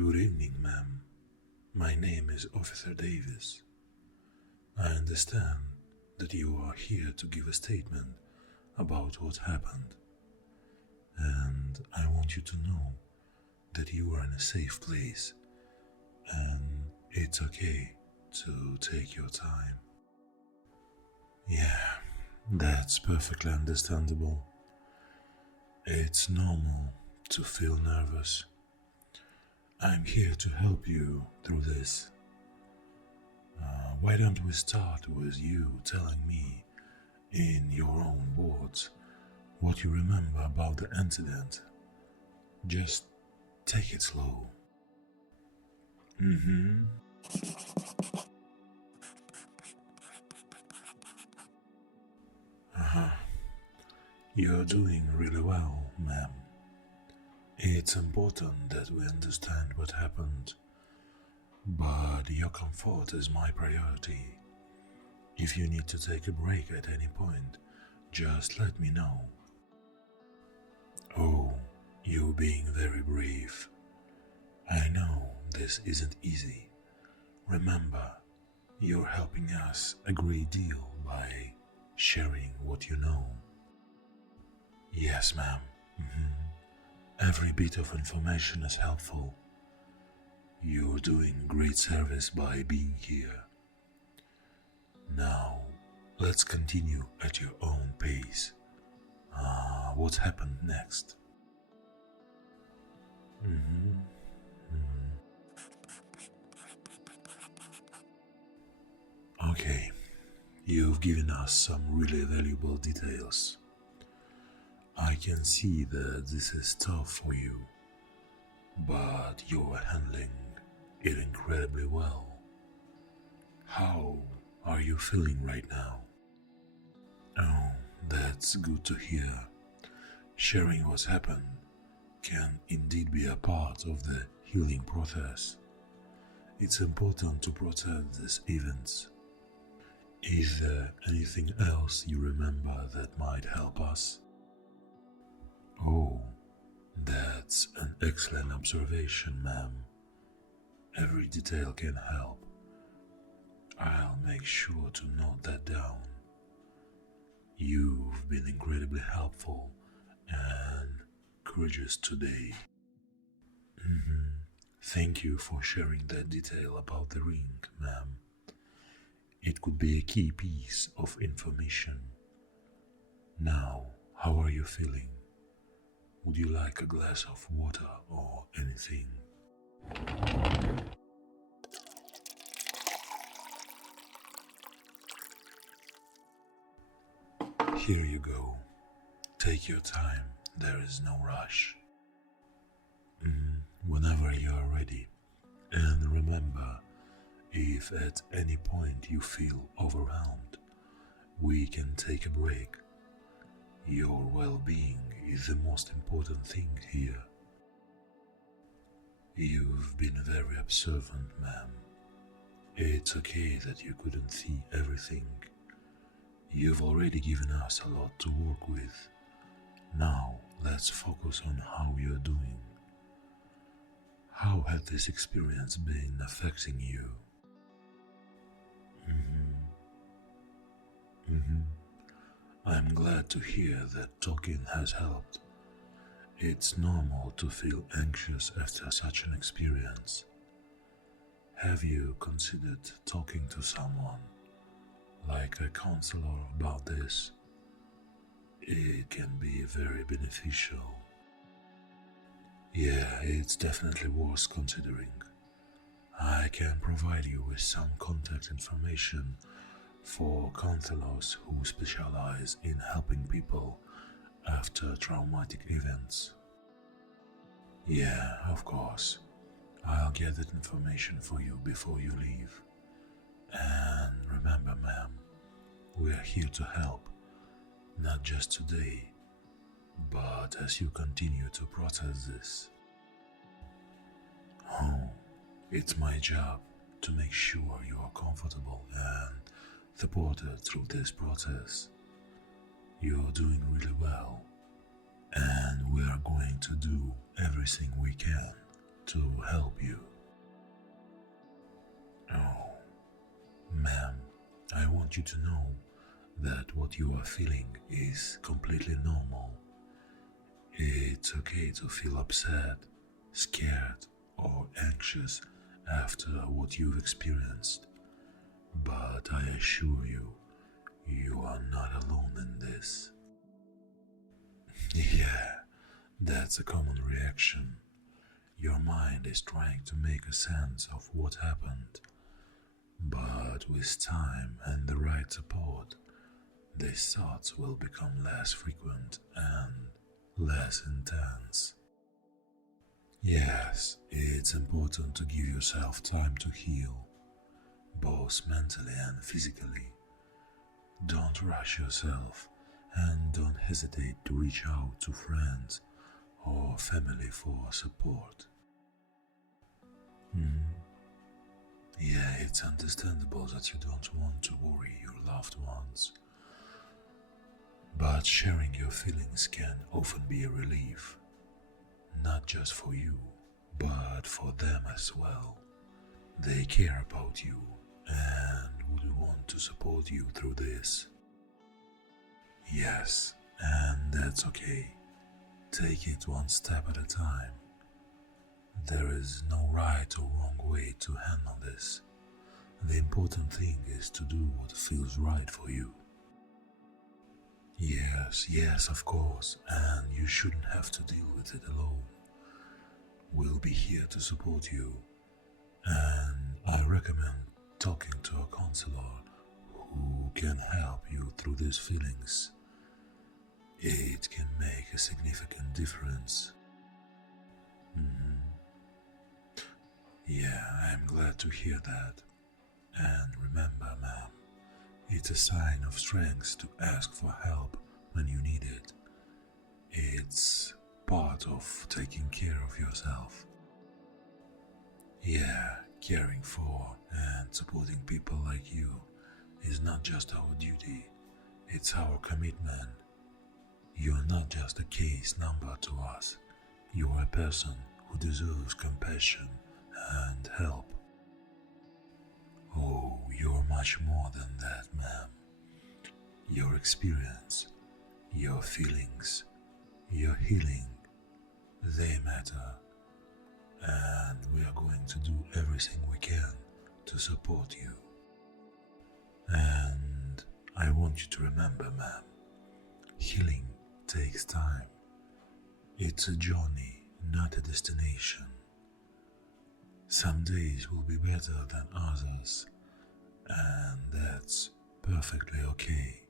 Good evening, ma'am. My name is Officer Davis. I understand that you are here to give a statement about what happened, and I want you to know that you are in a safe place and it's okay to take your time. Yeah, that's perfectly understandable. It's normal to feel nervous. I'm here to help you through this. Why don't we start with you telling me, in your own words, what you remember about the incident? Just take it slow. Mm-hmm. Uh-huh. You're doing really well, ma'am. It's important that we understand what happened, but your comfort is my priority. If you need to take a break at any point, just let me know. Oh, you're being very brave. I know this isn't easy. Remember, you're helping us a great deal by sharing what you know. Yes, ma'am. Every bit of information is helpful. You're doing great service by being here. Now, let's continue at your own pace. What happened next? Okay, you've given us some really valuable details. I can see that this is tough for you, but you're handling it incredibly well. How are you feeling right now? Oh, that's good to hear. Sharing what's happened can indeed be a part of the healing process. It's important to protect these events. Is there anything else you remember that might help us? Oh, that's an excellent observation, ma'am. Every detail can help. I'll make sure to note that down. You've been incredibly helpful and courageous today. Thank you for sharing that detail about the ring, ma'am. It could be a key piece of information. Now, how are you feeling? Would you like a glass of water or anything? Here you go. Take your time, there is no rush. Whenever you are ready. And remember, if at any point you feel overwhelmed, we can take a break. Your well-being is the most important thing here. You've been very observant, ma'am. It's okay that you couldn't see everything. You've already given us a lot to work with. Now, let's focus on how you're doing. How had this experience been affecting you? I'm glad to hear that talking has helped. It's normal to feel anxious after such an experience. Have you considered talking to someone, like a counselor, about this? It can be very beneficial. Yeah, it's definitely worth considering. I can provide you with some contact information for counselors who specialize in helping people after traumatic events. Yeah, of course. I'll get that information for you before you leave. And remember, ma'am, we're here to help, not just today, but as you continue to process this. Oh, it's my job to make sure you are comfortable and supported through this process. You're doing really well, and we are going to do everything we can to help you. Oh, ma'am, I want you to know that what you are feeling is completely normal. It's okay to feel upset, scared, or anxious after what you've experienced. But I assure you, you are not alone in this. Yeah, that's a common reaction. Your mind is trying to make a sense of what happened, but with time and the right support, these thoughts will become less frequent and less intense. Yes, it's important to give yourself time to heal, both mentally and physically. Don't rush yourself and don't hesitate to reach out to friends or family for support. Hmm. Yeah, it's understandable that you don't want to worry your loved ones, but sharing your feelings can often be a relief, not just for you, but for them as well. They care about you and would want to support you through this. Yes, and that's okay. Take it one step at a time. There is no right or wrong way to handle this. The important thing is to do what feels right for you. Yes, of course, and you shouldn't have to deal with it alone. We'll be here to support you, and I recommend talking to a counselor who can help you through these feelings. It can make a significant difference. Mhm. Yeah, I'm glad to hear that. And remember, ma'am, it's a sign of strength to ask for help when you need it. It's part of taking care of yourself. Yeah, caring for and supporting people like you is not just our duty, it's our commitment. You're not just a case number to us, you're a person who deserves compassion and help. Oh, you're much more than that, ma'am. Your experience, your feelings, your healing, they matter, and we are going to do everything we can to support you. And I want you to remember, ma'am, healing takes time. It's a journey, not a destination. Some days will be better than others, and that's perfectly okay.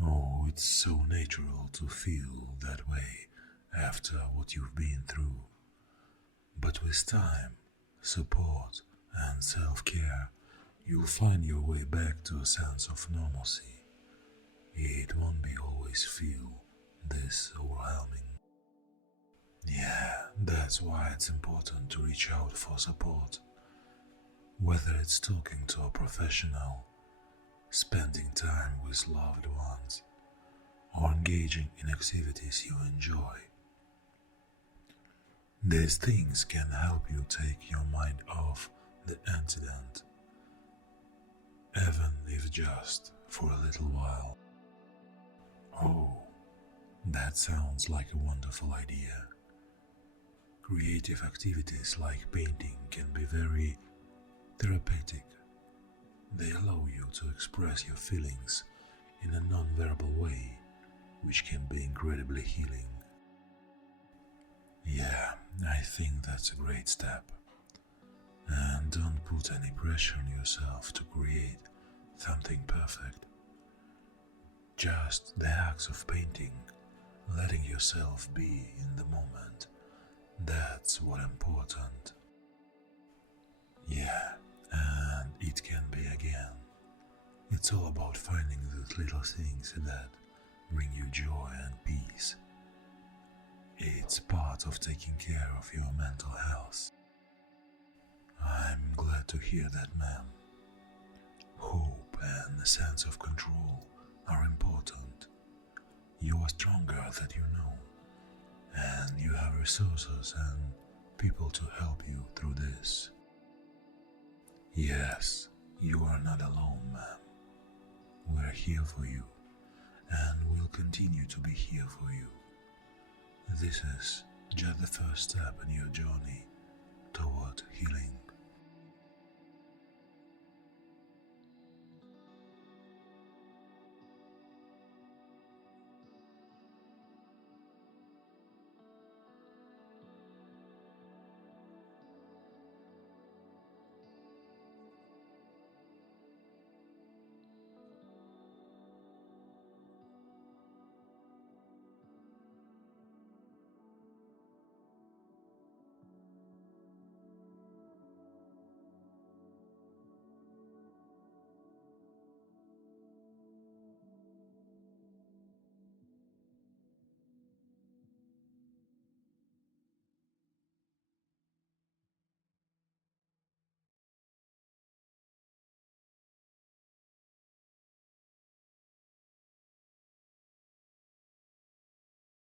Oh, it's so natural to feel that way after what you've been through. But with time, support, and self care, you'll find your way back to a sense of normalcy. It won't be always feel this overwhelming. Yeah, that's why it's important to reach out for support. Whether it's talking to a professional, spending time with loved ones, or engaging in activities you enjoy. These things can help you take your mind off the incident, even if just for a little while. Oh, that sounds like a wonderful idea. Creative activities like painting can be very therapeutic. They allow you to express your feelings in a non-verbal way, which can be incredibly healing. Yeah, I think that's a great step. And don't put any pressure on yourself to create something perfect. Just the acts of painting, letting yourself be in the moment, that's what's important. Yeah, and it can be again. It's all about finding those little things that bring you joy and peace. It's part of taking care of your mental health. I'm glad to hear that, ma'am. Hope and a sense of control are important. You are stronger than you know, and you have resources and people to help you through this. Yes, you are not alone, ma'am. We're here for you, and we'll continue to be here for you. This is just the first step in your journey toward healing.